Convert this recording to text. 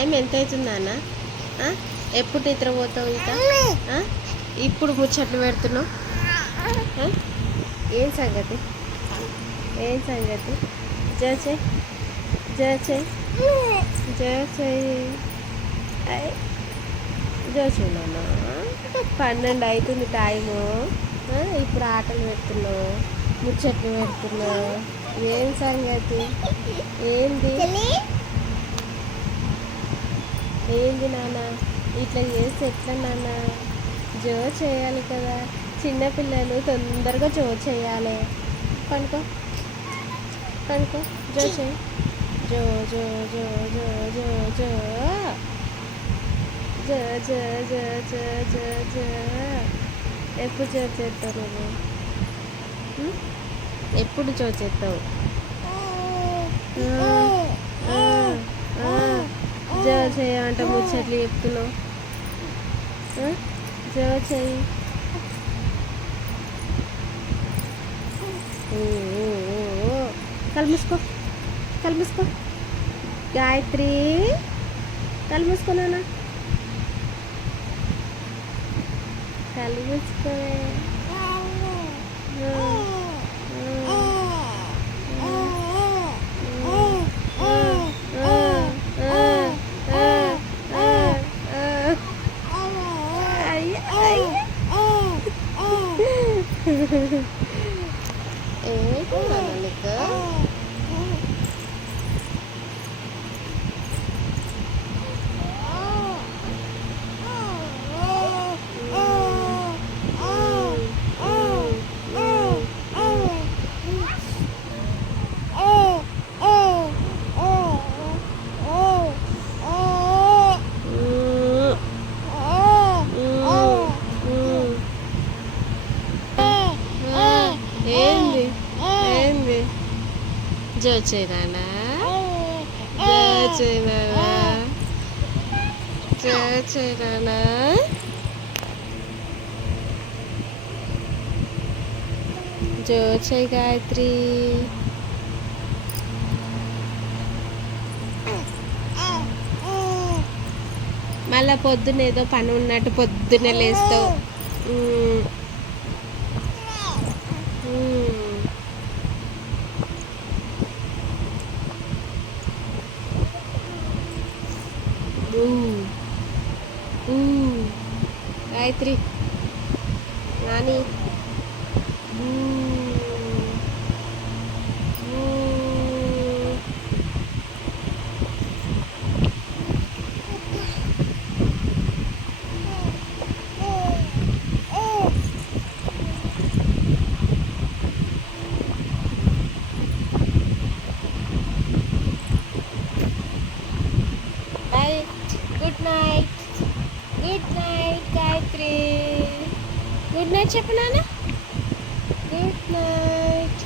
Time ఎంత అవుతుంది అన్న ఎప్పుడు నిద్రపోతావు ఇంకా ఆ? ఇప్పుడు ముచ్చట్లు పెడుతున్నావు? ఏం సంగతి? ఏం సంగతి? జోచే జోచే జోచే జోచేనా పన్నెండు అవుతుంది టైము. ఇప్పుడు ఆటలు పెడుతున్నావు. ముచ్చట్లు పెడుతున్నావు. ఏం సంగతి? ఏంది? ఏంది నాన్న? ఇట్లా చేస్తే ఎట్లా నాన్న? జో చేయాలి కదా. చిన్నపిల్లలు తొందరగా జో చేయాలి. పనుకో. పనుకో. జో చేయి. జో జో జో జో జో జో. జో జో జో జో జో జో. ఎప్పుడు జో చేస్తావు నువ్వు? ఎప్పుడు జో చేస్తావు? చేయమంటే ముచ్చట్లు చెప్తున్నావు. సేవ చేయి. కలుముసుకో కలుముసుకో గాయత్రి కలుముసుకున్నానా కలుముసుకోవే eh, ito. జోచే జోచే జోచే గాయత్రి. మళ్ళా పొద్దున ఏదో పని ఉన్నట్టు పొద్దున్నే లేస్తావు. Gayatri. Nani. Night good night Gayatri good night చెప్పు నాన్న గుడ్ నైట్